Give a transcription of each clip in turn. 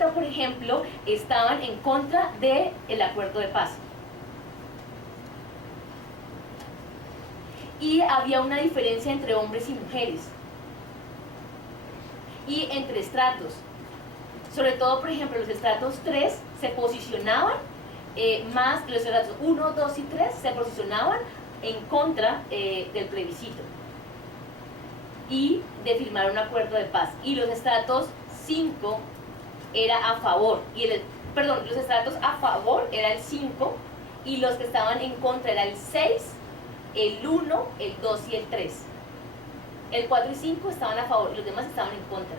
Cúcuta, por ejemplo, estaban en contra del acuerdo de paz. Y había una diferencia entre hombres y mujeres. Y entre estratos. Sobre todo, por ejemplo, los estratos 3 se posicionaban más, los estratos 1, 2 y 3 se posicionaban en contra del plebiscito y de firmar un acuerdo de paz. Y los estratos 5 era a favor, los estratos a favor era el 5 y los que estaban en contra era el 6, el 1, el 2 y el 3. El 4 y 5 estaban a favor, los demás estaban en contra.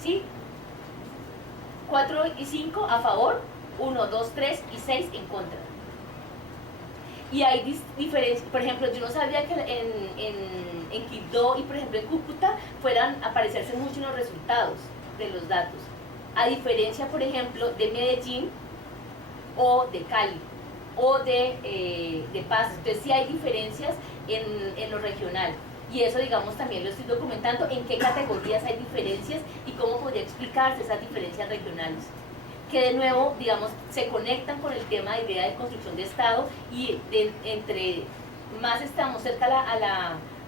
¿Sí? 4 y 5 a favor, 1, 2, 3 y 6 en contra. Y hay diferencias, por ejemplo, yo no sabía que en Quibdó y por ejemplo en Cúcuta fueran a parecerse mucho en los resultados de los datos, a diferencia por ejemplo de Medellín o de Cali o de Paz. Entonces sí hay diferencias en lo regional, y eso digamos también lo estoy documentando, en qué categorías hay diferencias y cómo podría explicarse esas diferencias regionales, que de nuevo, digamos, se conectan con el tema de idea de construcción de Estado, y entre más estamos cerca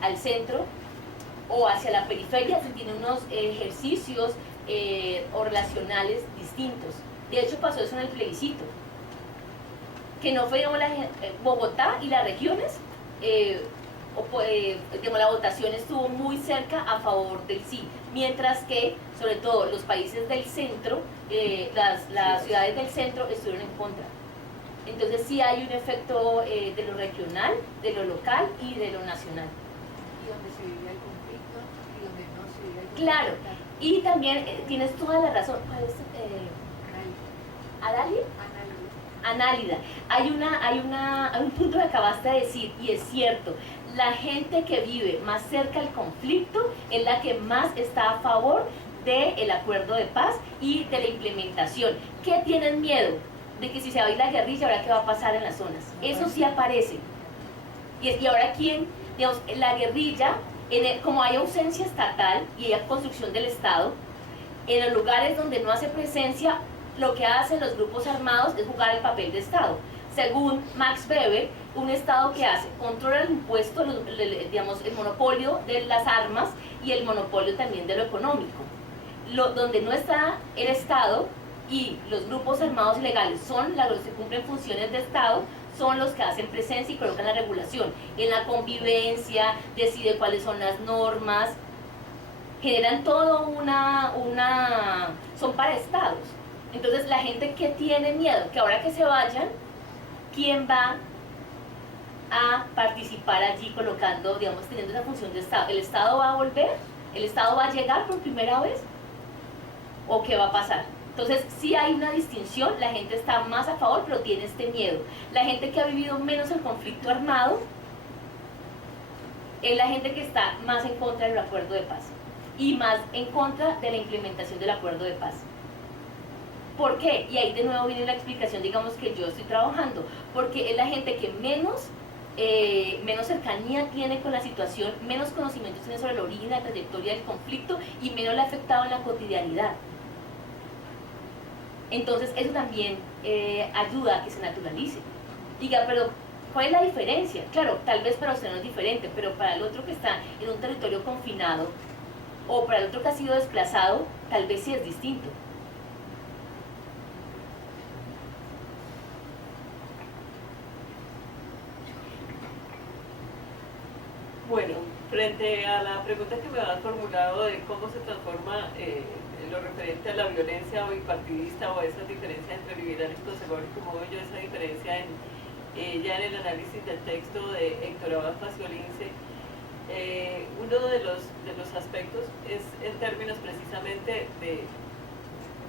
al centro o hacia la periferia, se tienen unos ejercicios o relacionales distintos. De hecho pasó eso en el plebiscito, que no fue, digamos, Bogotá y las regiones, digamos, la votación estuvo muy cerca a favor del sí, mientras que sobre todo los países del centro, las ciudades del centro estuvieron en contra. Entonces sí hay un efecto de lo regional, de lo local y de lo nacional. Y donde se vivía el conflicto y donde no se vivía el conflicto. Claro, y también tienes toda la razón. ¿Cuál es? ¿Adali? Análida. Hay un punto que acabaste de decir, y es cierto, la gente que vive más cerca del conflicto es la que más está a favor del acuerdo de paz y de la implementación. ¿Qué tienen miedo? De que si se va a ir la guerrilla, ¿ahora qué va a pasar en las zonas? Eso sí aparece. Y ahora quién, digamos, la guerrilla, como hay ausencia estatal y hay construcción del Estado, en los lugares donde no hace presencia, lo que hacen los grupos armados es jugar el papel de Estado. Según Max Weber, un Estado que hace, controla el impuesto, digamos, el monopolio de las armas y el monopolio también de lo económico. Donde no está el Estado y los grupos armados ilegales son los que cumplen funciones de Estado, son los que hacen presencia y colocan la regulación en la convivencia, decide cuáles son las normas, generan todo son para estados. Entonces la gente que tiene miedo, que ahora que se vayan, ¿quién va a participar allí colocando, digamos, teniendo esa función de Estado? ¿El Estado va a volver? ¿El Estado va a llegar por primera vez? ¿O qué va a pasar? Entonces sí hay una distinción, la gente está más a favor, pero tiene este miedo. La gente que ha vivido menos el conflicto armado es la gente que está más en contra del acuerdo de paz y más en contra de la implementación del acuerdo de paz. ¿Por qué? Y ahí de nuevo viene la explicación, digamos, que yo estoy trabajando, porque es la gente que menos cercanía tiene con la situación, menos conocimientos tiene sobre el origen, la trayectoria del conflicto y menos le ha afectado en la cotidianidad. Entonces eso también ayuda a que se naturalice. Diga, pero ¿cuál es la diferencia? Claro, tal vez para usted no es diferente, pero para el otro que está en un territorio confinado o para el otro que ha sido desplazado, tal vez sí es distinto. Bueno, frente a la pregunta que me has formulado de cómo se transforma lo referente a la violencia o bipartidista o esa diferencia entre liberal y conservador, y cómo veo yo esa diferencia ya en el análisis del texto de Héctor Abad Faciolince, uno de los aspectos es en términos precisamente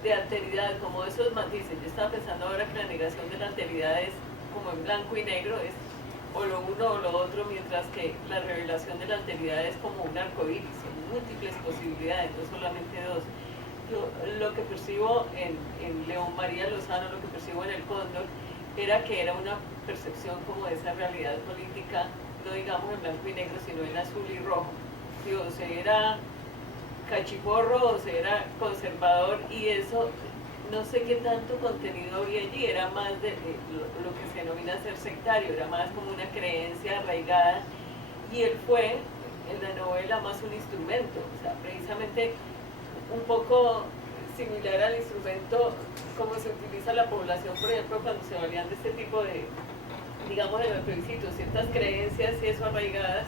de alteridad, como esos matices. Yo estaba pensando ahora que la negación de la alteridad es como en blanco y negro, es o lo uno o lo otro, mientras que la revelación de la alteridad es como un arcoíris, son múltiples posibilidades, no solamente dos. Lo que percibo en León María Lozano, lo que percibo en El Cóndor, era que era una percepción como de esa realidad política, no digamos en blanco y negro, sino en azul y rojo. Digo, era cachiporro o se era conservador, y eso no sé qué tanto contenido había allí, era más de lo que se denomina ser sectario, era más como una creencia arraigada, y él fue en la novela más un instrumento, o sea, precisamente un poco similar al instrumento como se utiliza la población, por ejemplo, cuando se valían de este tipo de, digamos, de plebiscitos, ciertas creencias y eso arraigadas.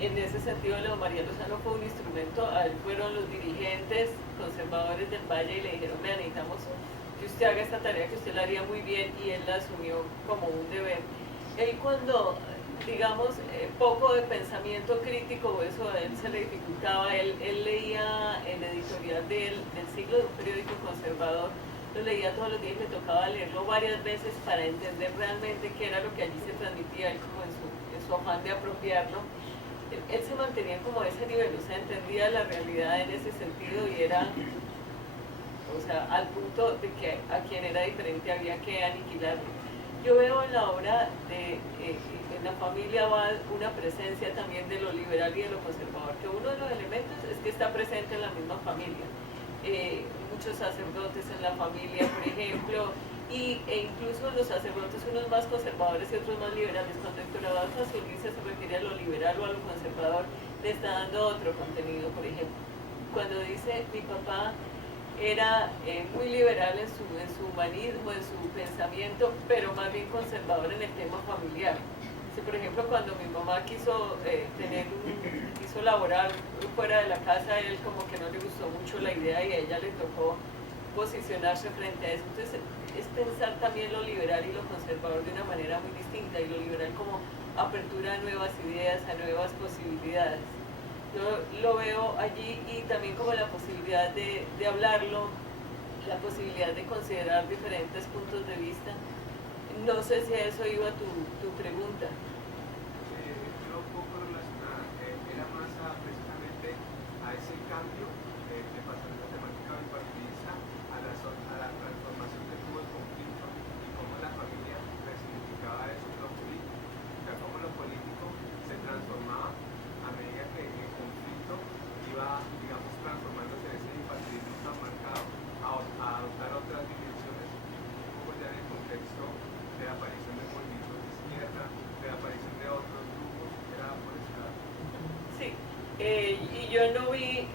En ese sentido, Leo María Lozano fue un instrumento, a él fueron los dirigentes conservadores del Valle y le dijeron, vea, necesitamos que usted haga esta tarea que usted la haría muy bien, y él la asumió como un deber. Él cuando, digamos, poco de pensamiento crítico, o eso a él se le dificultaba, él leía el editorial del Siglo, de un periódico conservador, lo leía todos los días y le tocaba leerlo varias veces para entender realmente qué era lo que allí se transmitía, él como en su afán de apropiarlo. Él se mantenía como a ese nivel, o sea, entendía la realidad en ese sentido, y era, o sea, al punto de que a quien era diferente había que aniquilarlo. Yo veo en la obra en la familia va una presencia también de lo liberal y de lo conservador, que uno de los elementos es que está presente en la misma familia. Muchos sacerdotes en la familia, por ejemplo, e incluso los sacerdotes, unos más conservadores y otros más liberales. Cuando Héctor Abad Faciolince se refiere a lo liberal o a lo conservador, le está dando otro contenido. Por ejemplo, cuando dice mi papá era muy liberal en su humanismo, en su pensamiento, pero más bien conservador en el tema familiar. Por ejemplo, cuando mi mamá quiso laborar fuera de la casa, él como que no le gustó mucho la idea y a ella le tocó posicionarse frente a eso. Entonces es pensar también lo liberal y lo conservador de una manera muy distinta, y lo liberal como apertura a nuevas ideas, a nuevas posibilidades. Yo lo veo allí, y también como la posibilidad de hablarlo, la posibilidad de considerar diferentes puntos de vista. No sé si a eso iba tu pregunta. Yo un poco relacionada, era más precisamente a ese cambio que pasó en la temática bipartidista, a la transformación que tuvo el conflicto y cómo la familia resignificaba eso en lo político. O sea, cómo lo político se transformaba a medida que el conflicto iba, digamos, transformándose en ese bipartidismo tan marcado a adoptar otras dimensiones, un poco ya en el contexto de la aparición de movimientos de izquierda, de la aparición de otros grupos, era por ese lado. Sí, y yo no vi,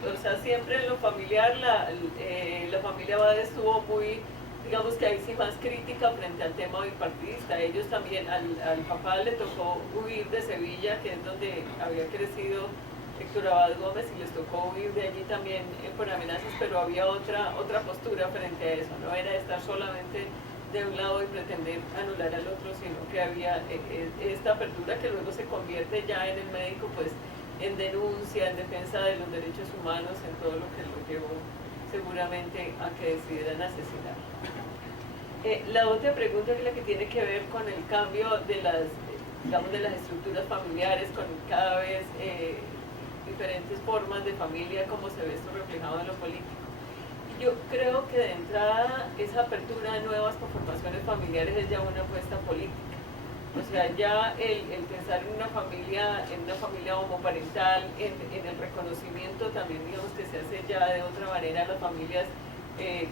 o sea, siempre en lo familiar, la familia Bade estuvo muy, digamos que ahí sí más crítica frente al tema bipartidista. Ellos también, al papá le tocó huir de Sevilla, que es donde había crecido Héctor Abad Gómez, y les tocó huir de allí también por amenazas, pero había otra postura frente a eso, no era estar solamente de un lado y pretender anular al otro, sino que había esta apertura que luego se convierte ya en el médico, pues en denuncia, en defensa de los derechos humanos, en todo lo que lo llevó seguramente a que decidieran asesinar. La otra pregunta es la que tiene que ver con el cambio de las estructuras familiares, con cada vez diferentes formas de familia, cómo se ve esto reflejado en lo político. Yo creo que de entrada esa apertura a nuevas conformaciones familiares es ya una apuesta política. O sea, ya el pensar en una familia homoparental, en el reconocimiento también, digamos, que se hace ya de otra manera las familias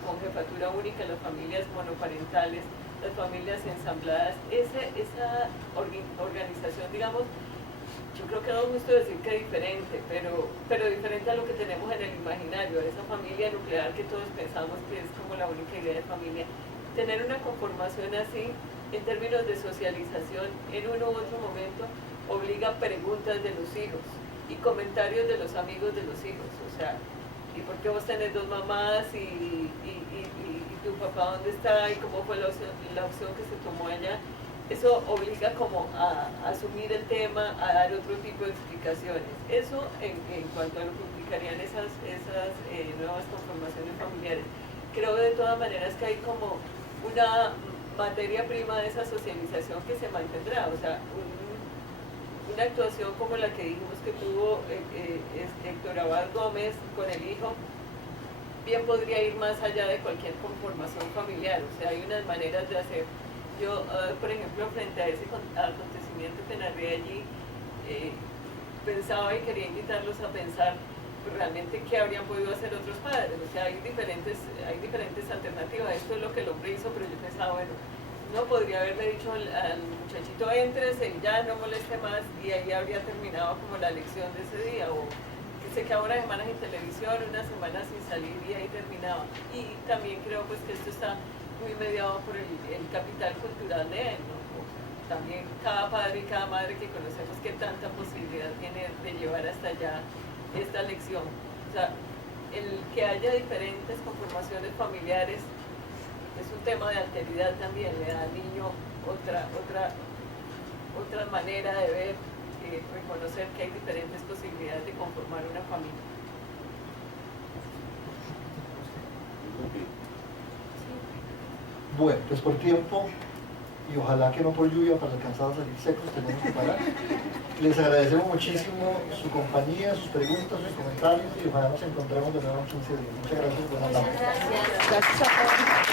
con jefatura única, las familias monoparentales, las familias ensambladas, esa organización, digamos, yo creo que no es justo decir que diferente, pero diferente a lo que tenemos en el imaginario, esa familia nuclear que todos pensamos que es como la única idea de familia. Tener una conformación así, en términos de socialización, en uno u otro momento, obliga preguntas de los hijos y comentarios de los amigos de los hijos. O sea, ¿y por qué vos tenés dos mamás? ¿Y tu papá dónde está? ¿Y cómo fue la opción que se tomó allá? Eso obliga como a asumir el tema, a dar otro tipo de explicaciones. Eso en cuanto a lo que implicarían esas nuevas conformaciones familiares. Creo de todas maneras que hay como una materia prima de esa socialización que se mantendrá. O sea, una actuación como la que dijimos que tuvo Héctor Abad Gómez con el hijo, bien podría ir más allá de cualquier conformación familiar. O sea, hay unas maneras de hacer. Yo, por ejemplo, frente a ese acontecimiento que narré allí, pensaba y quería invitarlos a pensar pues realmente qué habrían podido hacer otros padres. O sea, hay diferentes alternativas. Esto es lo que el hombre hizo, pero yo pensaba, bueno, no podría haberle dicho al muchachito, éntrese y ya no moleste más, y ahí habría terminado como la lección de ese día, o que se quedaba unas semanas en televisión, unas semanas sin salir, y ahí terminaba. Y también creo pues que esto está muy mediado por el capital cultural de él, ¿no? También cada padre y cada madre que conocemos, que tanta posibilidad tiene de llevar hasta allá esta lección. O sea, el que haya diferentes conformaciones familiares es un tema de alteridad también, le da al niño otra manera de ver, reconocer que hay diferentes posibilidades de conformar una familia. Bueno, pues por tiempo, y ojalá que no por lluvia para alcanzar a salir secos, tenemos que parar. Les agradecemos muchísimo su compañía, sus preguntas, sus comentarios, y ojalá nos encontremos de nuevo en 15 días. Muchas gracias, buenas tardes. Gracias. Gracias a todos.